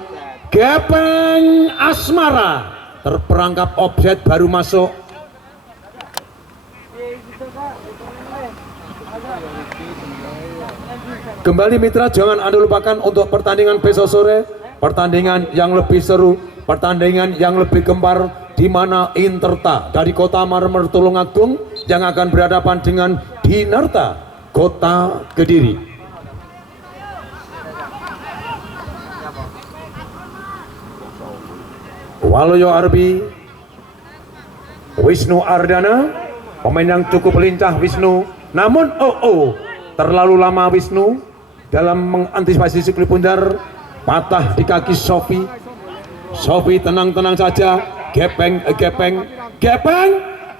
Gepeng Asmara terperangkap offset, baru masuk. Kembali mitra, jangan Anda lupakan untuk pertandingan besok sore, pertandingan yang lebih seru, pertandingan yang lebih gempar, di mana Interta dari Kota Marmer Tulungagung yang akan berhadapan dengan Dinarta Kota Kediri. Waloyo Arbi, Wisnu Ardana, pemain yang cukup lincah Wisnu, namun terlalu lama Wisnu dalam mengantisipasi sikli pundar, patah di kaki Sofi. Sofi tenang-tenang saja. Gepeng,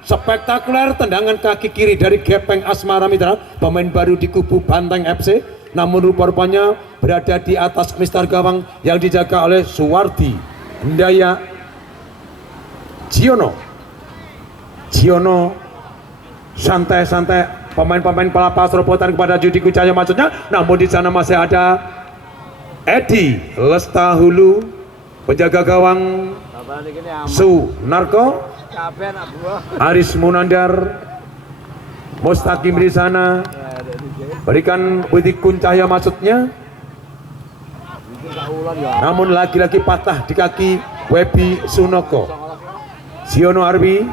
spektakuler tendangan kaki kiri dari Gepeng Asmara mitra, pemain baru di kubu Banteng FC, namun rupa-rupanya berada di atas mistar gawang yang dijaga oleh Suwardi, Ndaya, Jiono, santai-santai. Pemain-pemain Palapa serobotan kepada Yudi Kuncahyo maksudnya, namun di sana masih ada Edi Lestahulu, penjaga gawang Sunarko, Aris Munandar, Mustaqim di sana, berikan Yudi Kuncahyo maksudnya, namun lagi-lagi patah di kaki Webi Sunoko. Siono Arbi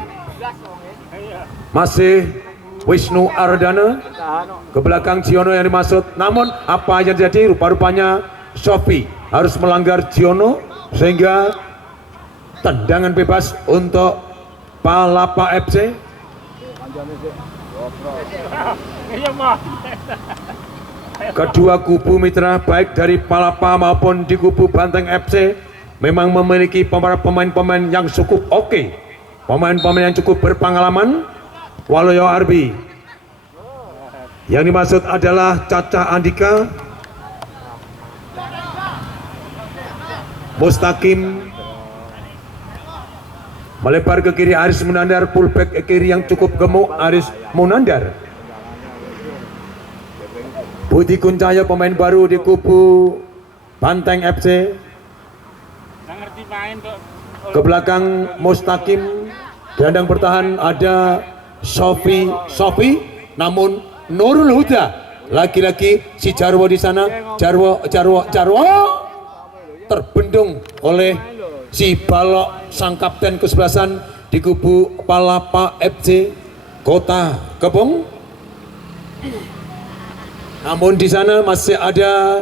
masih Wisnu Ardana, ke belakang Giono yang dimaksud. Namun apa yang terjadi? Rupa-rupanya Sofi harus melanggar Giono sehingga tendangan bebas untuk Palapa FC. Kedua kubu mitra baik dari Palapa maupun di kubu Banteng FC memang memiliki pemain-pemain yang cukup oke, pemain-pemain yang cukup berpengalaman. Waluyo Arbi yang dimaksud adalah Caca Andika, Mustaqim melebar ke kiri, Aris Munandar fullback ke kiri yang cukup gemuk, Aris Munandar. Budi Kuncaya pemain baru di kubu Banteng FC. Ke belakang Mustaqim, gelandang bertahan ada Sofi, namun Nurul Huda, lagi-lagi si Jarwo di sana, Jarwo terbendung oleh si Balok sang kapten kesebelasan di kubu Palapa FC Kota Kepong. Namun di sana masih ada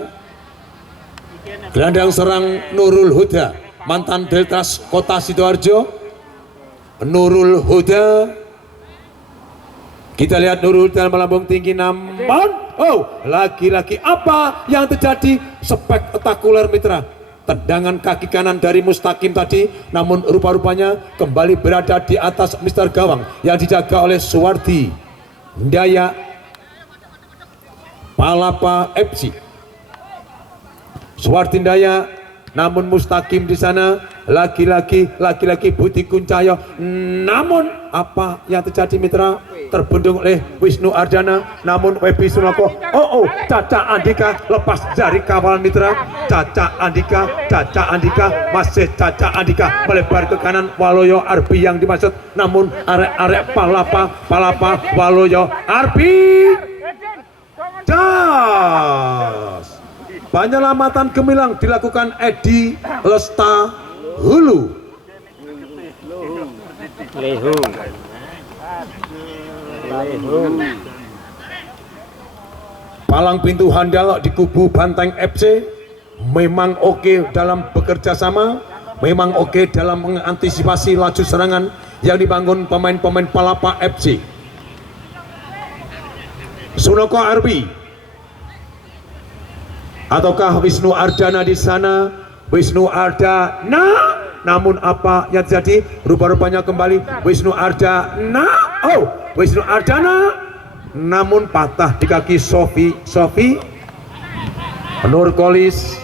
gelandang serang Nurul Huda, mantan Deltas Kota Sidoarjo. Nurul Huda, kita lihat Nurul Huda melambung tinggi, namun lagi-lagi apa yang terjadi? Spektakuler mitra, tendangan kaki kanan dari Mustaqim tadi, namun rupa-rupanya kembali berada di atas Mister Gawang yang dijaga oleh Suwardi Ndaya Palapa FC. Suwardi Ndaya, namun Mustaqim di sana lagi-lagi Budi Kuncaya. Namun apa yang terjadi mitra? Terbendung oleh Wisnu Ardana, namun Webi Sunoko. Caca Andika lepas dari kawal mitra. Caca Andika masih Caca Andika melebar ke kanan. Waluyo Arbi yang dimaksud, namun arek Palapa Waluyo Arbi. Das. Penyelamatan gemilang dilakukan Edi Lesta Hulu. Palang pintu handal di kubu Banteng FC memang oke dalam bekerja sama, memang oke dalam mengantisipasi laju serangan yang dibangun pemain-pemain Palapa FC. Sunoko Arbi ataukah Wisnu Ardana di sana? Wisnu Ardana, namun apa yang terjadi? Rupa-rupanya kembali Wisnu Ardana. Wisnu Ardana, namun patah di kaki Sofi. Nurkolis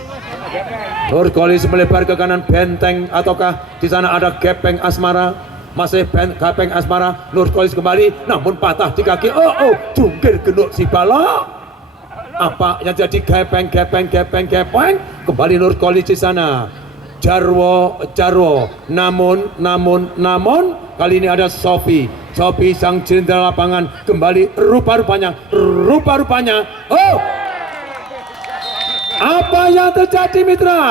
melebar ke kanan Benteng, ataukah di sana ada Gepeng Asmara? Masih Gepeng Asmara. Nurkolis kembali, namun patah di kaki. Jungkir genuk si Balok. Apa yang jadi? Gepeng kembali Nurkolis di sana. Jarwo, namun kali ini ada Sofi sang jenderal lapangan kembali. Rupa-rupanya apa yang terjadi mitra?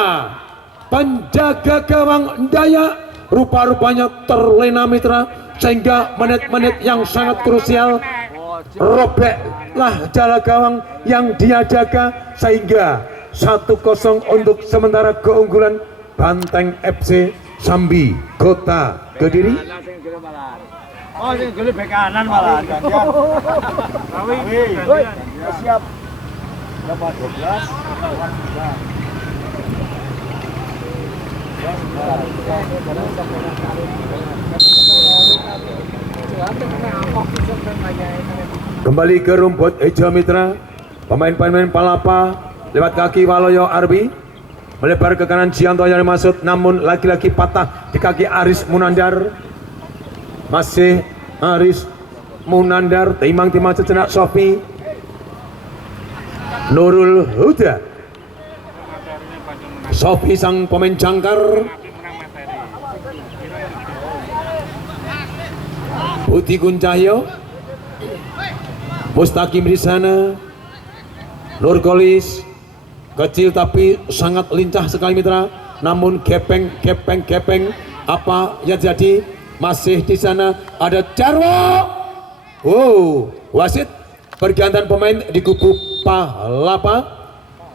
Penjaga gawang Ndaya rupa-rupanya terlena mitra, sehingga menit-menit yang sangat krusial robeklah jala gawang yang dia jaga, sehingga 1-0 untuk sementara keunggulan Banteng FC Sambi Kota Kediri. Geli bek kanan malah. Siap. Dapat 12. Kembali ke rumput hijau mitra, pemain-pemain Palapa lewat kaki Waluyo Arbi melebar ke kanan Gianto yang dimaksud, namun lagi-lagi patah di kaki Aris Munandar. Masih Aris Munandar, timang-timang sejenak Sofi. Nurul Huda, Sofi sang pemain jangkar. Budi Kuncahyo, Mustaqim di sana. Nurkolis kecil tapi sangat lincah sekali mitra, namun gepeng. Apa yang jadi? Masih di sana ada Jarwo. Wasit pergantian pemain di kubu Palapa.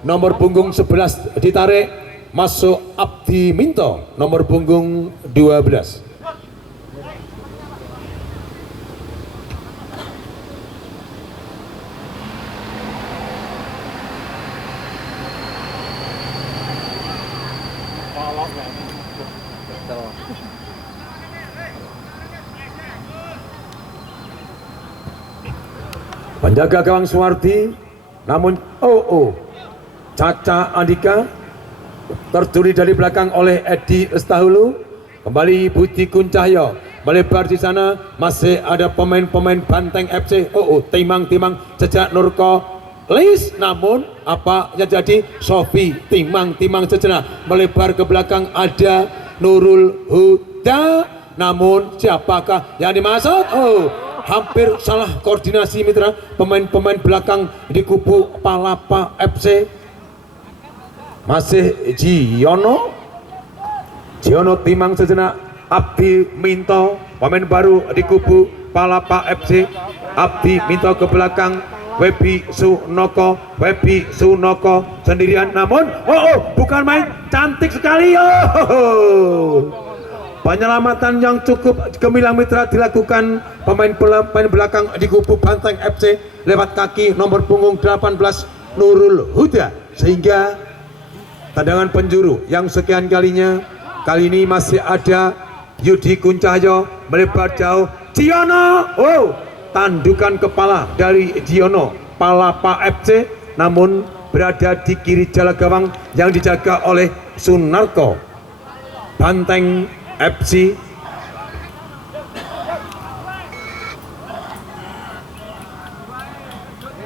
Nomor punggung 11 ditarik, masuk Abdi Minto, nomor punggung 12. Penjaga gawang Suwardi, namun Caca Andika tercuri dari belakang oleh Edi Lestahulu. Kembali Budi Kuncahyo melebar di sana, masih ada pemain-pemain Banteng FC. Timang Jejak Nurko Lis, namun apa yang jadi? Sofi Timang sejenak melebar ke belakang, ada Nurul Huda, namun siapakah yang dimaksud? Hampir salah koordinasi mitra pemain-pemain belakang di kubu Palapa FC. Masih Jiono Timang sejenak, Abdi Minto pemain baru di kubu Palapa FC. Abdi Minto ke belakang, Webi Sunoko sendirian, namun bukan main, cantik sekali. Penyelamatan yang cukup gemilang mitra dilakukan pemain belakang di kubu Banteng FC lewat kaki nomor punggung 18 Nurul Huda, sehingga tendangan penjuru yang sekian kalinya kali ini masih ada Yudi Kuncahyo melebar jauh. Jiono, tandukan kepala dari Jiono Palapa FC, namun berada di kiri jala gawang yang dijaga oleh Sunarko Banteng FC.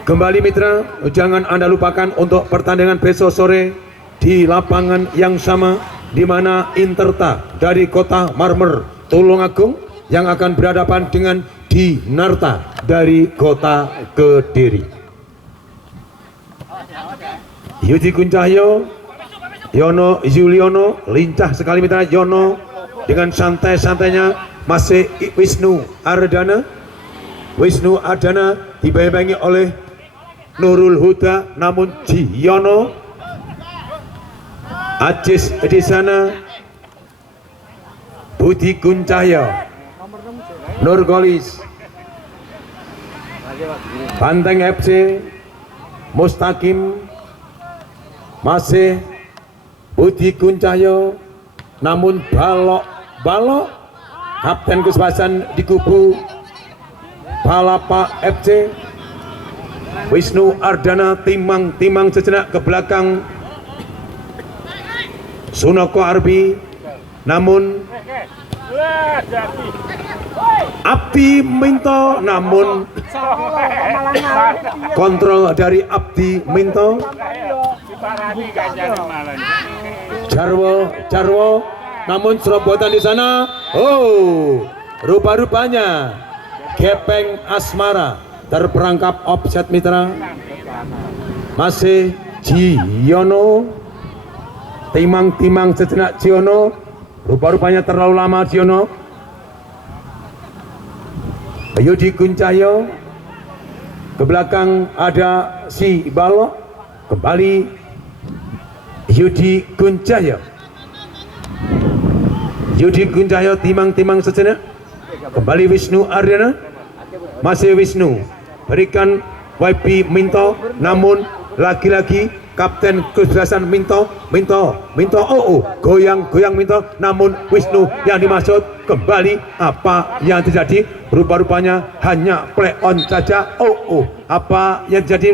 Kembali mitra, jangan Anda lupakan untuk pertandingan besok sore di lapangan yang sama, di mana Interta dari Kota Marmer Tulungagung yang akan berhadapan dengan Dinarta dari Kota Kediri. Yudi Kuncahyo, Yono Yuliono, lincah sekali mitra. Yono dengan santai-santainya, masih Wisnu Ardana dibayangi oleh Nurul Huda, namun Jiono Ajis di sana, Budi Kuncahyo, Nurgolis, Banteng FC, Mustaqim, masih Budi Kuncahyo, namun balok kapten kesebelasan di kubu Palapa FC. Wisnu Ardana timang sejenak ke belakang Sunoko Arbi, namun Abdi Minto, namun kontrol dari Abdi Minto. Jarwo, namun serobotan di sana. Rupa-rupanya Gepeng Asmara terperangkap offset mitra. Masih Jiono, timang sejenak Jiono, rupa-rupanya terlalu lama Jiono. Yudi Kuncahyo, ke belakang ada si Balok, kembali Yudi Kuncahyo, timang sejenak, kembali Wisnu Ardana, masih Wisnu, berikan YP Minto, namun lagi-lagi kapten kesebelasan Minto, goyang Minto, namun Wisnu yang dimaksud. Kembali apa yang terjadi? Rupa-rupanya hanya play on saja. Apa yang terjadi?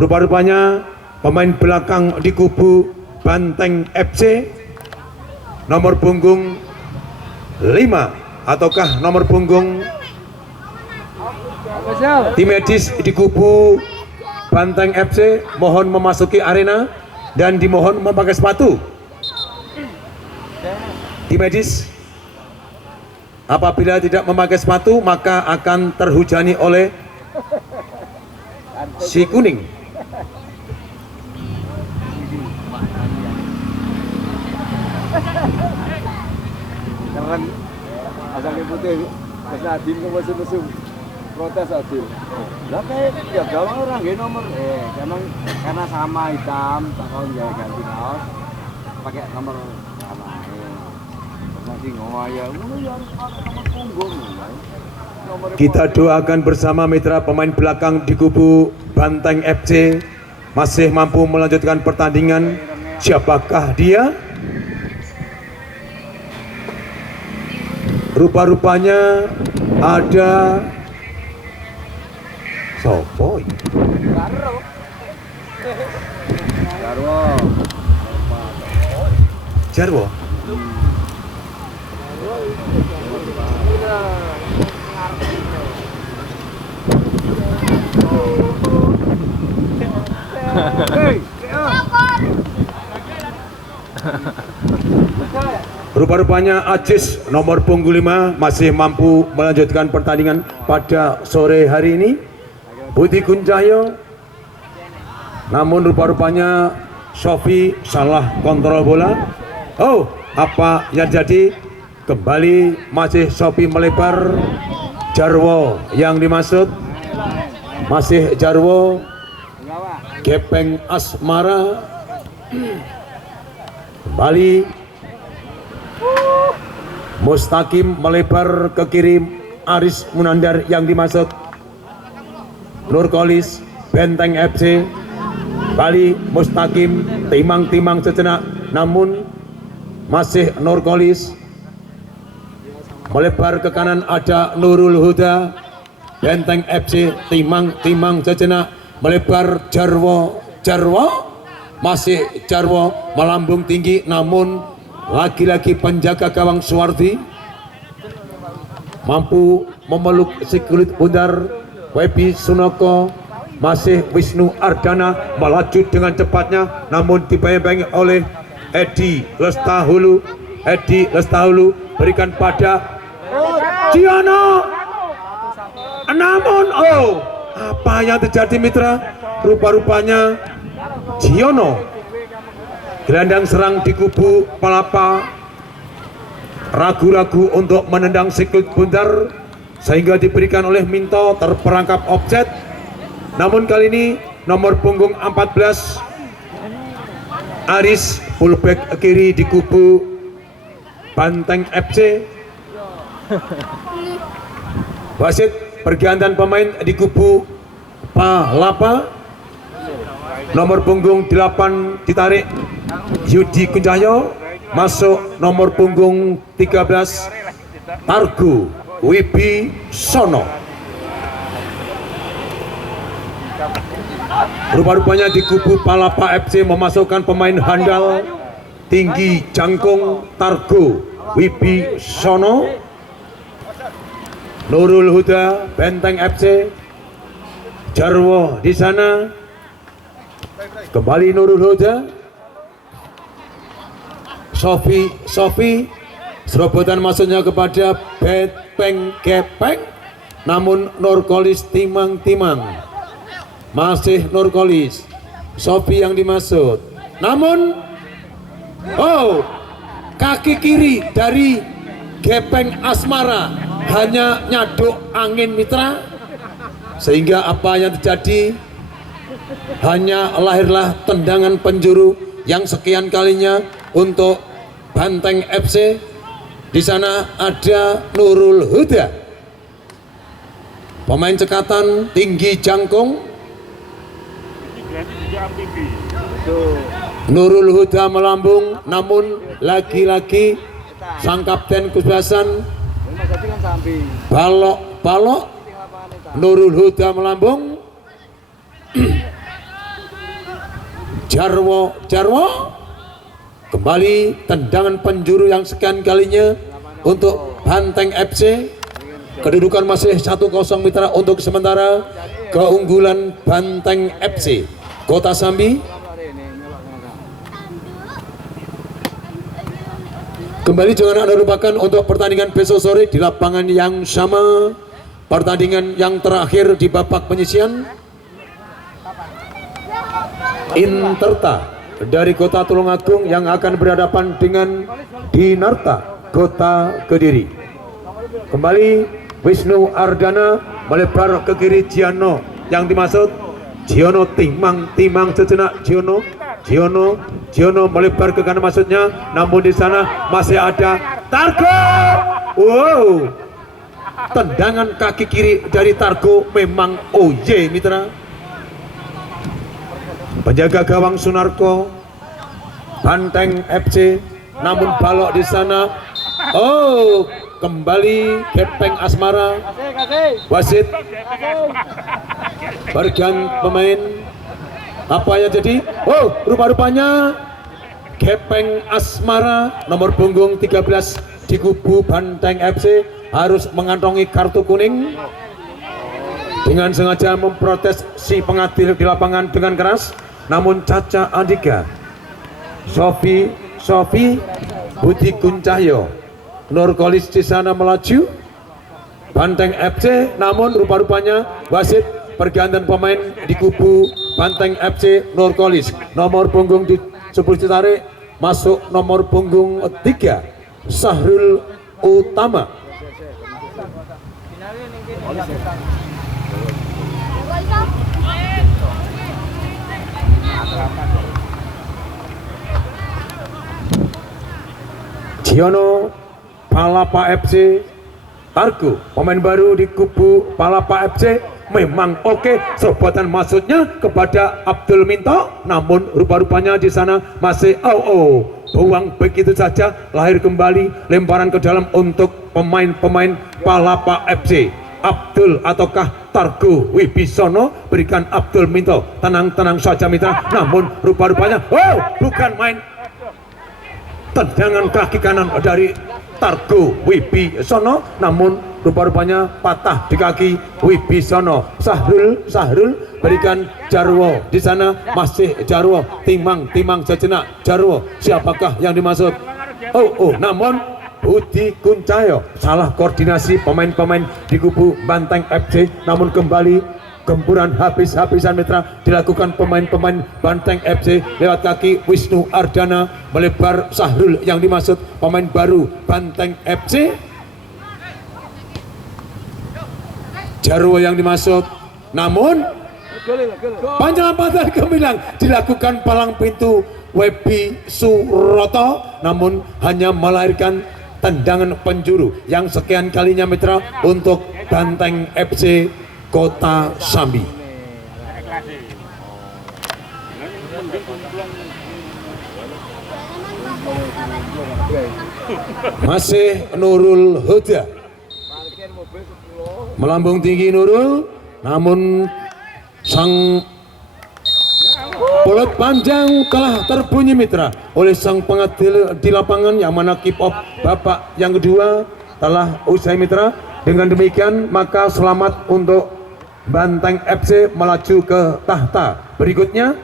Rupa-rupanya pemain belakang di kubu Banteng FC, nomor punggung 5 ataukah nomor punggung tim medis di kubu Banteng FC mohon memasuki arena dan dimohon memakai sepatu. Tim medis apabila tidak memakai sepatu maka akan terhujani oleh si kuning. Keren, asal putih, Mas Nadine ke musuh-musuh. protes adil. Lah kayak ya gawang orang nggih nomor emang karena sama hitam takon ya ganti kaos pakai nomor sama. Nanti ngoyo ngono ya nomor punggung. Kita doakan bersama mitra pemain belakang di kubu Banteng FC masih mampu melanjutkan pertandingan. Siapakah dia? Rupa-rupanya ada sopo ini? Jarwo. Rupa-rupanya Ajis nomor punggung 5 masih mampu melanjutkan pertandingan pada sore hari ini. Budi Kuncayo, namun rupa-rupanya Sofi salah kontrol bola. Oh, apa yang jadi? Kembali masih Sofi melebar. Jarwo yang dimaksud, masih Jarwo. Gepeng Asmara kembali Mustaqim melebar ke kiri. Aris Munandar yang dimaksud. Nurkolis Benteng FC Bali. Mustaqim timang-timang sejenak, namun masih Nurkolis melebar ke kanan. Ada Nurul Huda Benteng FC timang-timang sejenak, melebar Jarwo masih Jarwo melambung tinggi, namun lagi-lagi penjaga gawang Suwardi mampu memeluk si kulit bundar. Webi Sunoko, masih Wisnu Ardana melaju dengan cepatnya, namun dibayang-bayangi oleh Edi Lestahulu. Edi Lestahulu berikan pada Giono, namun apa yang terjadi mitra? Rupa-rupanya Giono gelandang serang di kubu Palapa ragu-ragu untuk menendang sikut bundar sehingga diberikan oleh Minto terperangkap offset. Namun kali ini nomor punggung 14 Aris fullback kiri di kubu Banteng FC. Wasit pergantian pemain di kubu Palapa. Nomor punggung 8 ditarik Yudi Kuncayo, masuk nomor punggung 13 Targu Wibi Sono. Rupa-rupanya di kubu Palapa FC memasukkan pemain handal tinggi jangkung Targu Wibi Sono. Nurul Huda Benteng FC. Jarwo di sana. Kembali Nurul Huda. Sofi serobotan masuknya kepada Betpeng Gepeng, namun Nurkolis timang-timang. Masih Nurkolis. Sofi yang dimaksud, namun kaki kiri dari Gepeng Asmara hanya nyaduk angin mitra, sehingga apa yang terjadi? Hanya lahirlah tendangan penjuru yang sekian kalinya untuk Banteng FC. Di sana ada Nurul Huda, pemain cekatan tinggi jangkung. Nurul Huda melambung, namun lagi-lagi sang kapten Kusbasan balok. Nurul Huda melambung. Jarwo kembali tendangan penjuru yang sekian kalinya untuk Banteng FC. Kedudukan masih 1-0 mitra untuk sementara keunggulan Banteng FC Kota Sambi. Kembali jangan Anda lupakan untuk pertandingan besok sore di lapangan yang sama, pertandingan yang terakhir di babak penyisian. Interta dari Kota Tulungagung yang akan berhadapan dengan Dinarta Kota Kediri. Kembali Wisnu Ardana melebar ke kiri Giono yang dimaksud Giono timang sejenak Giono melebar ke kanan maksudnya, namun di sana masih ada Targo. Wow, tendangan kaki kiri dari Targo memang oye mitra. Penjaga gawang Sunarko Banteng FC, namun balok di sana. Oh, kembali Gepeng Asmara. Wasit berganti pemain. Apa yang jadi? Oh, rupa-rupanya Gepeng Asmara nomor punggung 13 di kubu Banteng FC harus mengantongi kartu kuning dengan sengaja memprotes si pengadil di lapangan dengan keras. Namun Caca Andika, Sofi Budi Kuncahyo, Nurkolis di sana melaju Banteng FC, namun rupa-rupanya wasit pergantian pemain di kubu Banteng FC. Nurkolis nomor punggung di 10 ditarik masuk nomor punggung 3 Sahrul Utama. Giono Palapa FC Targo, pemain baru di kubu Palapa FC, memang oke. Serobotan maksudnya kepada Abdul Minto, namun rupa-rupanya di sana masih buang begitu saja, lahir kembali lemparan ke dalam untuk pemain-pemain Palapa FC. Abdul ataukah Targo Wibisono, berikan Abdul Minto, tenang saja mitra, namun rupa-rupanya bukan main. Tendangan kaki kanan dari Targo Wibisono, namun rupa-rupanya patah di kaki Wibisono. Sahrul berikan Jarwo, di sana masih Jarwo, timang sejenak Jarwo. Siapakah yang dimaksud? Namun Budi Kuncahyo salah koordinasi pemain-pemain di kubu Banteng FC, namun kembali gempuran habis-habisan mitra dilakukan pemain-pemain Banteng FC lewat kaki Wisnu Ardana, melebar Sahrul yang dimaksud pemain baru Banteng FC. Jarwo yang dimaksud, namun panjang patah gemilang dilakukan palang pintu Webi Suroto, namun hanya melahirkan tendangan penjuru yang sekian kalinya mitra untuk Banteng FC Kota Sambi. Masih Nurul Huda, melambung tinggi Nurul, namun sang polet panjang telah terbunyi mitra oleh sang pengadil di lapangan, yang mana kick off babak yang kedua telah usai mitra. Dengan demikian maka selamat untuk Banteng FC melaju ke tahta berikutnya.